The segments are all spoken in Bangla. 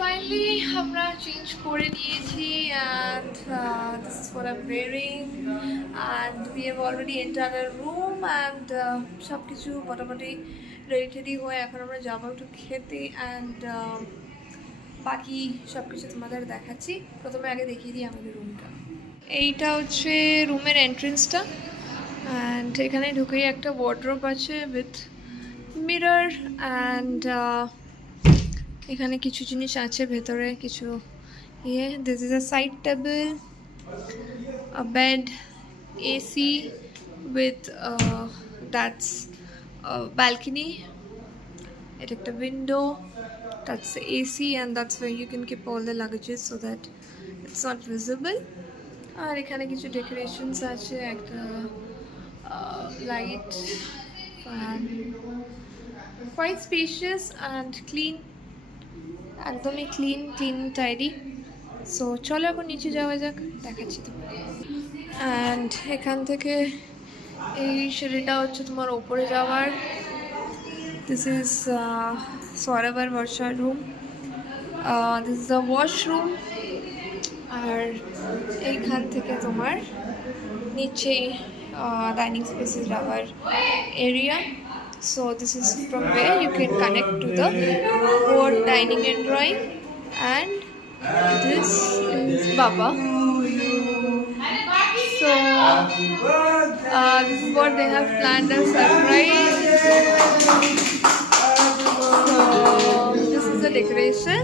Finally আমরা চেঞ্জ করে নিয়েছি and this is what I'm wearing and we have already entered our room and সব কিছু মোটামুটি রেডি হয়ে এখন আমরা যাবো একটু খেতে and বাকি সব কিছু তোমাদের দেখাচ্ছি। প্রথমে আগে দেখিয়ে দিই আমাদের রুমটা। এইটা হচ্ছে রুমের এন্ট্রেন্সটা অ্যান্ড এখানে ঢুকেই একটা ওয়ার্ড্রোব আছে উইথ মিরর অ্যান্ড এখানে কিছু জিনিস আছে ভেতরে কিছু ইয়ে। This is a side table, a bed, AC with that's balcony. It একটা window, that's the AC and that's where you can keep all the luggages so that it's not visible. আর এখানে কিছু ডেকোরেশনস আছে, একটা light fan, quite spacious and clean, একদমই ক্লিন টাইডি। সো চলো এখন নিচে যাওয়া যাক, দেখাচ্ছি তোমাকে। অ্যান্ড এখান থেকে এই সিঁড়িটা হচ্ছে তোমার ওপরে যাওয়ার। দিস ইজ সৌরভ আর বর্ষার room, this is the washroom. আর এইখান থেকে তোমার নিচে ডাইনিং স্পেসেস যাওয়ার area. So this is from where you can connect to the both dining and drawing, and this is Baba. So this is what they have planned a surprise. So this is the decoration.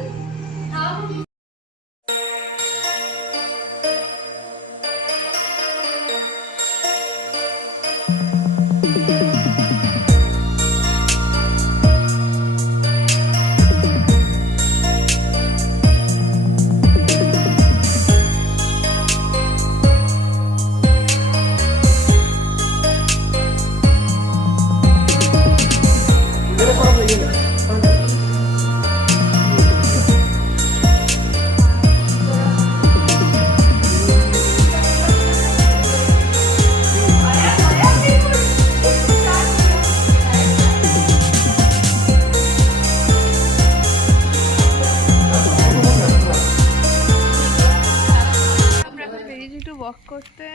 Walk করতে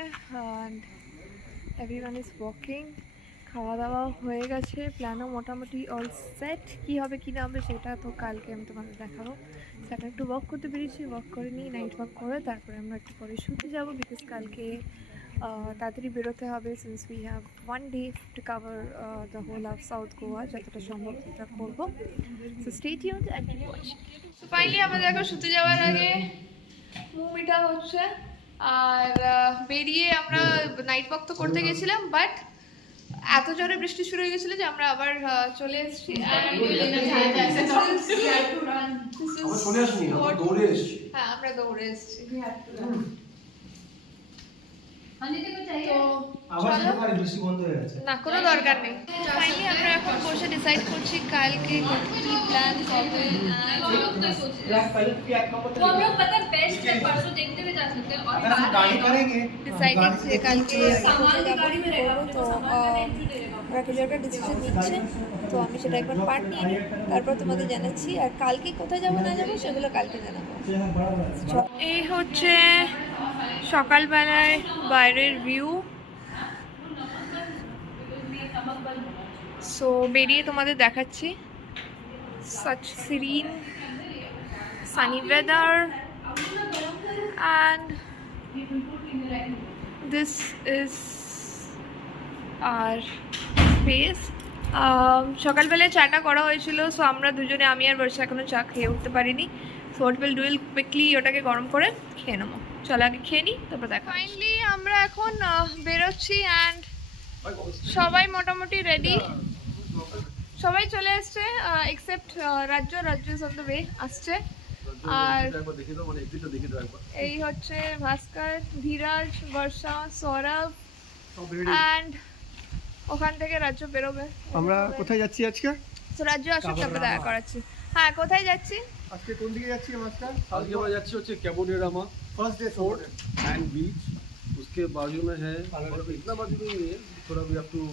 and everyone is walking. খাওয়া দাওয়া হয়ে গেছে, প্ল্যানও মোটামুটি অল সেট। কী হবে কী না হবে সেটা তো কালকে আমি তোমাদের দেখাবো। সেটা একটু ওয়াক করতে পেরেছি, ওয়াক করে নিই, নাইট ওয়াক করে তারপরে আমরা একটু পরে শুতে যাবো বিকজ কালকে তাড়াতাড়ি বেরোতে হবে since we have 1 day to cover the whole of south Goa, যতটা সম্ভব সেটা করবো। So stay tuned and keep watching. So finally আমাদের এখন শুতে যাওয়ার আগে মুভিটা হচ্ছে, আর বেরিয়ে আমরা নাইট ওয়াক তো করতে গেছিলাম বাট এত জোরে বৃষ্টি শুরু হয়ে গেছিল যে আমরা আবার চলে এসেছি। হ্যাঁ আমরা দৌড়ে এসেছি। না কোনো দরকার নেই। ফাইনালি আমরা এখন বসে ডিসাইড করছি কালকে কি প্ল্যান হবে। ডিসাইডিং যে কালকে তো ওরা কিছু একটা ডিসিশন নিচ্ছে, তো আমি সেটা একবার পার্ট নিয়ে নিই, তারপর তোমাদের জানাচ্ছি। আর কালকে কোথায় যাবো না যাবো সেগুলো কালকে জানাবো। এই হচ্ছে সকালবেলায় বাইরের ভিউ। সো বেরিয়ে তোমাদের দেখাচ্ছি। such serene sunny weather and this is our space. সকালবেলায় চাটা করা হয়েছিল, সো আমরা দুজনে, আমি আর বর্ষা এখনো চা খেয়ে উঠতে পারিনি। So what will do, quickly ওটাকে গরম করে খেয়ে নেবো। চলো আগে খেয়ে নিই তারপর দেখা। ফাইনালি আমরা এখন বেরোচ্ছি অ্যান্ড সবাই মোটামুটি রেডি, সবাই চলে এসছে এক্সেপ্ট রাজ্য ইজ অন দ্য ওয়ে আসছে। আর এই হচ্ছে ভাস্কর, ধীরাজ, বর্ষা, সৌরভ অ্যান্ড ওখান থেকে রাজ্য বেরোবে। আমরা কোথায় যাচ্ছি আজকে? তো রাজ্য আসুক তারপর দেখা করাচ্ছি। হ্যাঁ কোথায় যাচ্ছি আজকে, কোন দিকে যাচ্ছি ভাস্কর? আজকে আমরা যাচ্ছি হচ্ছে कैबोनेरामा फर्स्ट डे फोर्ट एंड बीच, उसके बाजू में है और इतना बाजू में नहीं है, थोड़ा we have to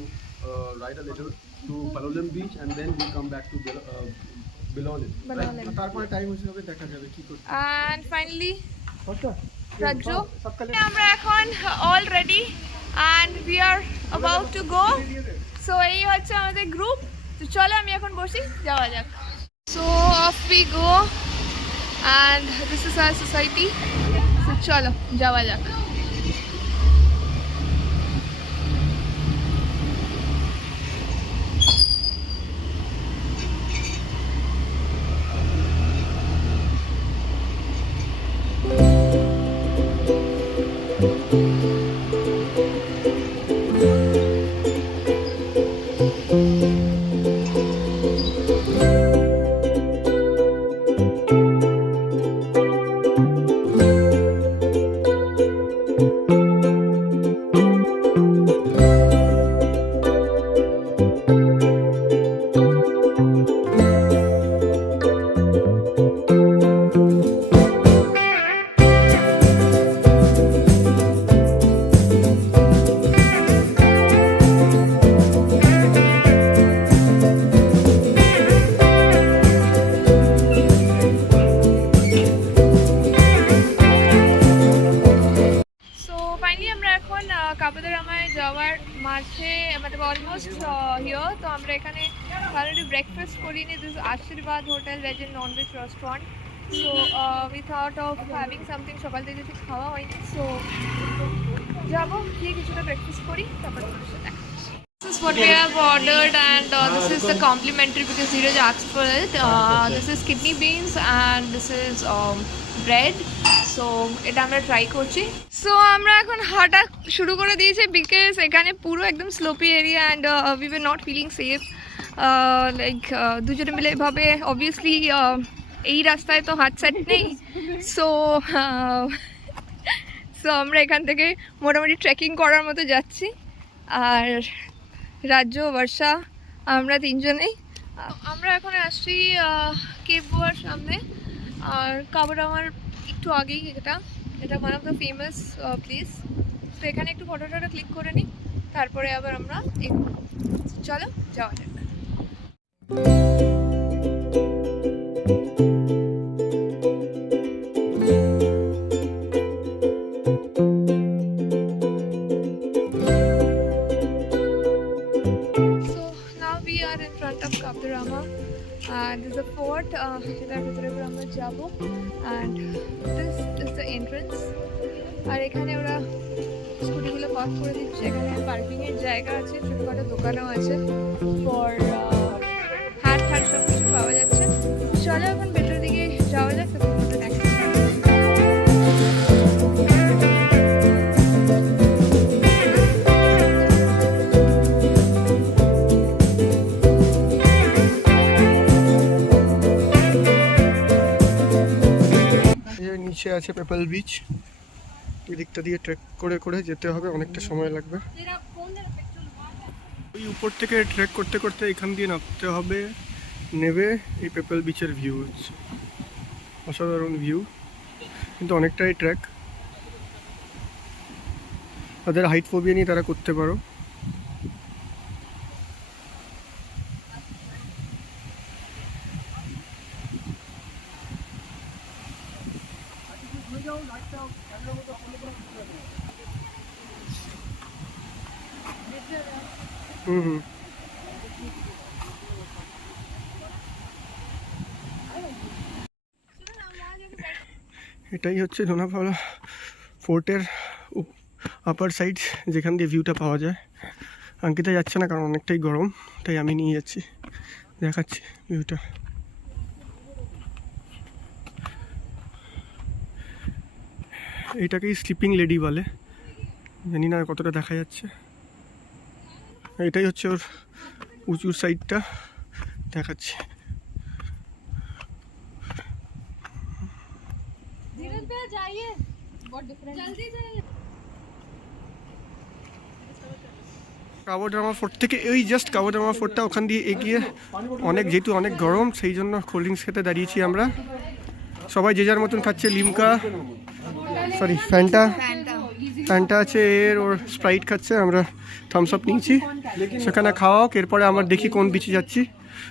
ride a little to Palolem beach and then we come back to बिलौले बना लेंगे। তারপরে টাইম হিসেবে দেখা যাবে কি করতে And finally, সবটা Raju, সব কালে আমরা এখন all ready and we are about to go. So এই হচ্ছে আমাদের গ্রুপ। তো চলো আমি এখন বসি, যাওয়া যাক। So off we go and this is our society. So চলো যাওয়া যাক। কাবাদারামায় যাওয়ার মাঝে মানে অলমোস্ট হিয়ার। তো আমরা এখানে অলরেডি ব্রেকফাস্ট করিনি। This Ashirwad hotel veg and non veg restaurant. So we thought of having something, সকাল থেকে কিছু খাওয়া হয়নি। সো যাবো, গিয়ে কিছুটা ব্রেকফাস্ট করি, তারপর তোমার সাথে দেখা হচ্ছে। This is what we have ordered and this is the complimentary because Dheeraj asked for it. This is kidney beans and this is bread. So এটা আমরা ট্রাই করছি। সো আমরা এখন হাঁটা শুরু করে দিয়েছি বিকজ এখানে পুরো একদম sloppy area and we were not feeling safe. Like দুজনে মিলে এভাবে অবভিয়াসলি এই রাস্তায় তো হাত সাইড নেই। সো সো আমরা এখান থেকে মোটামুটি ট্রেকিং করার মতো যাচ্ছি। আর রাজ্য, বর্ষা, আমরা তিনজনেই। আমরা এখন আসছি কেভ গোয়ার সামনে। আর কাবাদারামার একটু আগেই এটা one of the famous place. তো এখানে একটু ফটো ক্লিক করে নিই, তারপরে আবার আমরা এগোবো। চলো যাওয়া যাক। So now we are in front of Kabadarama and this is the fort যেটার ভিতরে আমরা যাবো and this is the entrance. আর এখানে ওরা স্কুটিগুলো পার্ক করে দিচ্ছে। এখানে পার্কিংয়ের জায়গা আছে, ছোটোখাটো দোকানও আছে ফর হাট সব কিছু পাওয়া যাচ্ছে। চলো এখন ভেতর দিকে যাওয়া যাক, তখন ফটো দেখা। নিচে আছে পেপল বিচ। এদিকটা দিয়ে ট্রেক করে করে যেতে হবে, অনেকটা সময় লাগবে। ওই উপর থেকে ট্রেক করতে করতে এখান দিয়ে নামতে হবে, নেবে এই পেপল বিচের ভিউ। অসাধারণ ভিউ, কিন্তু অনেকটাই ট্রেক। তাদের হাইট ফোবিয়া নিয়ে তারা করতে পারো। এটাই হচ্ছে লোনাভালা ফোর্টের আপার সাইড, যেখান দিয়ে ভিউটা পাওয়া যায়। আঙ্কিতা যাচ্ছে না কারণ অনেকটাই গরম, তাই আমি নিয়ে যাচ্ছি, দেখাচ্ছি ভিউটা। এটাকেই স্লিপিং লেডি বলে, জানি না কতটা দেখা যাচ্ছে। এটাই হচ্ছে ওর উঁচুর সাইডটা, দেখাচ্ছি। কাবাদারামা ফোর্ট থেকে এই জাস্ট কাবাদারামা ফোর্টটা, ওখান দিয়ে এগিয়ে যেহেতু অনেক গরম, সেই জন্য কোল্ড ড্রিঙ্কস খেতে দাঁড়িয়েছি আমরা। সবাই যে যার মতন খাচ্ছে, লিমকা ফ্যান্টা আছে ওর স্প্রাইট খাচ্ছে, আমরা থামস আপ নিয়েছি। সেখানে খাওয়া হোক, এরপরে আমরা দেখি কোন বিচে যাচ্ছি,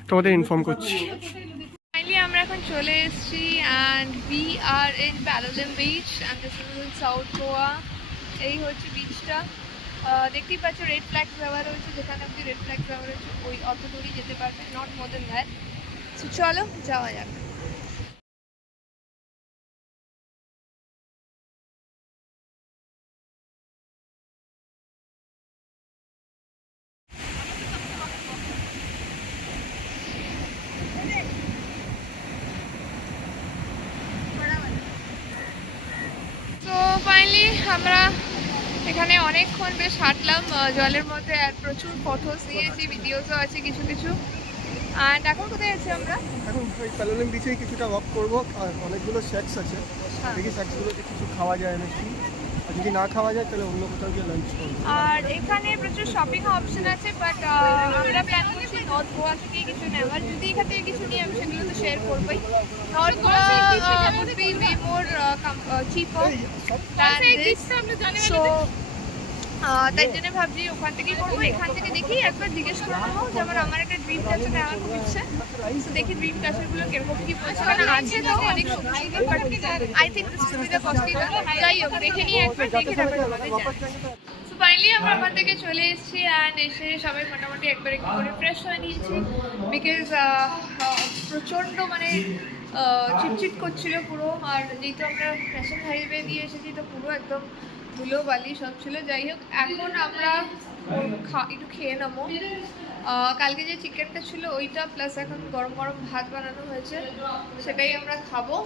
তোমাদের ইনফর্ম করছি। এখন চলে এসেছি and we are in Palolem beach and this is in south Goa. এই হচ্ছে বিচটা, দেখতেই পাচ্ছ রেড ফ্ল্যাগ ব্যবহার হয়েছে, যেখানে অব্দি রেড ফ্ল্যাগ ব্যবহার হয়েছে ওই অত দূরই যেতে পারবে, not more than that. So চলো যাওয়া যাক। তো ফাইনালি আমরা এখানে অনেকক্ষণ বেশ হাঁটলাম জলের মধ্যে, আর প্রচুর ফটোস নিয়েছি, ভিডিওসও আছে কিছু কিছু। অ্যান্ড এখন কোথায় আছি আমরা? এখন ওই প্যালোলেম বিচেই কিছুটা ওয়াক করবো, আর অনেকগুলো শ্যাক্স আছে, দেখি শ্যাক্সগুলোতে কিছু খাওয়া যায় নাকি, আর যদি না খাওয়া যায় তাহলে অন্য কোথাও গিয়ে লাঞ্চ করবো। আর এখানে প্রচুর শপিং অপশন আছে, বাট আমরা প্ল্যান করছি নর্থ গোয়া থেকে কিছু নেওয়ার। যদি এখান থেকে কিছু নিয়ে আমি সেগুলো তো শেয়ার করবোই। North Goa would be way more cheaper than this. So তাই জন্য ভাবছি ওখান থেকেই করবো। এখান থেকে দেখি একবার জিজ্ঞেস করে নেবো, যেমন আমার একটা ড্রিম আছে নেওয়ার খুব ইচ্ছে। তো দেখি ড্রিম ক্যাসেলগুলো কিরকম কি পড়ছে, কারণ আছে তো অনেক সুন্দর, but I think this will be the costly one. যাই হোক দেখে নিয়ে একবার দেখে তারপর তোমাদের জানাবো। সো ফাইনালি আমরা ওখান থেকে চলে এসেছি অ্যান্ড এসে সবাই মোটামুটি একবার একটু করে ফ্রেশ হয়ে নিয়েছি, বিকজ প্রচণ্ড মানে চিটচিট করছিল পুরো। আর যেহেতু আমরা ন্যাশনাল হাইওয়ে দিয়ে এসেছি তো পুরো একদম ধুলো বালি সব ছিল। যাই হোক এখন আমরা একটু খেয়ে নেবো। কালকে যে চিকেনটা ছিল ওইটা, প্লাস এখন গরম গরম ভাত বানানো হয়েছে, সেটাই আমরা খাবো।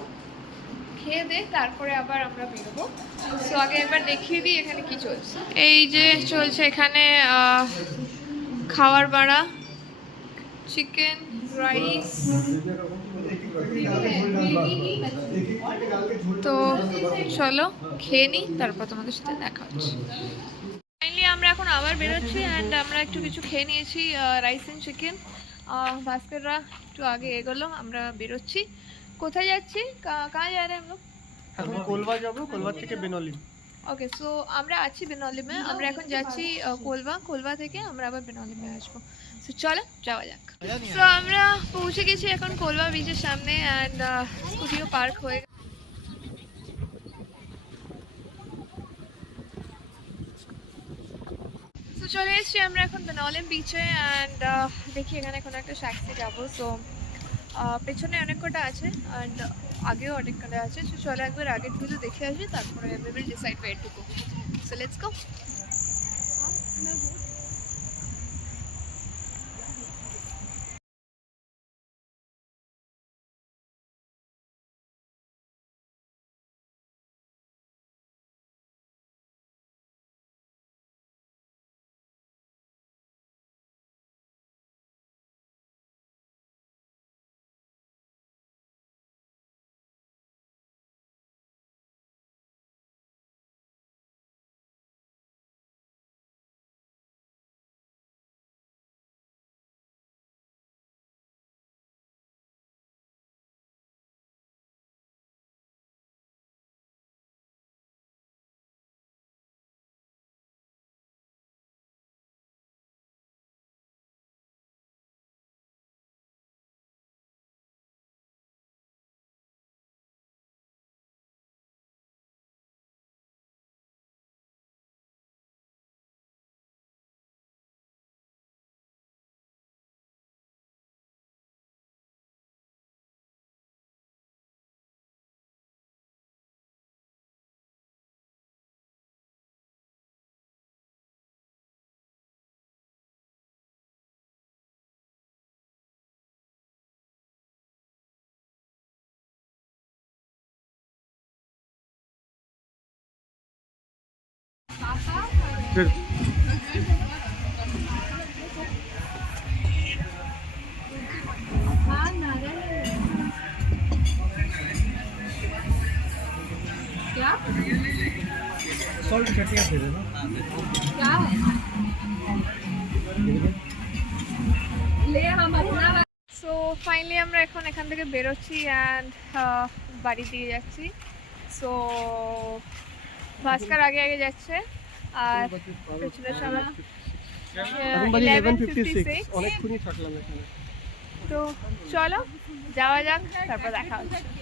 খেয়ে দে তারপরে আবার আমরা বেরোবো। সো আগে একবার দেখিয়ে দিই এখানে কি চলছে। এই যে চলছে এখানে খাওয়ার বাড়া, চিকেন, রাইস। তো চলো খেয়ে নিই, তারপর তোমাদের সাথে দেখা হচ্ছে। ফাইনালি আমরা এখন আবার বেরোচ্ছি অ্যান্ড আমরা একটু কিছু খেয়ে নিয়েছি, রাইস অ্যান্ড চিকেন। ভাস্কররা একটু আগে এগোলো, আমরা বেরোচ্ছি। কোথায় যাচ্ছি? কাহা যা রে আমরা? এখন কোলবা যাবো, কোলবা থেকে বেনলিম। ওকে, সো আমরা আছি বেনলিমে, আমরা এখন যাচ্ছি কোলবা থেকে আমরা আবার বেনলিমে আসবো। সো চলো যাওয়া যাক। সো আমরা পৌঁছে গেছি এখন কোলবা বিচের সামনে অ্যান্ড স্কুটিও পার্ক হয়ে গেছে। তো চলে এসেছি আমরা এখন বেনলিম বিচে অ্যান্ড দেখি এখানে কোনো একটা ট্যাক্সি যাবো। সো পেছনে অনেক কটা আছে অ্যান্ড আগেও অনেক কটা আছে। সো চলো একবার আগেরগুলো দেখে আসি, তারপরে we will decide where to go. So let's go. So finally আমরা এখন এখান থেকে বেরোচ্ছি অ্যান্ড বাড়ি দিয়ে যাচ্ছি। সো ভাস্কর আগে আগে যাচ্ছে আর পেছনে সবাই এখন বাজে 11:56, অনেকক্ষণই থাকলাম এখানে। তো চলো যাওয়া যাক, তারপর দেখা হচ্ছে।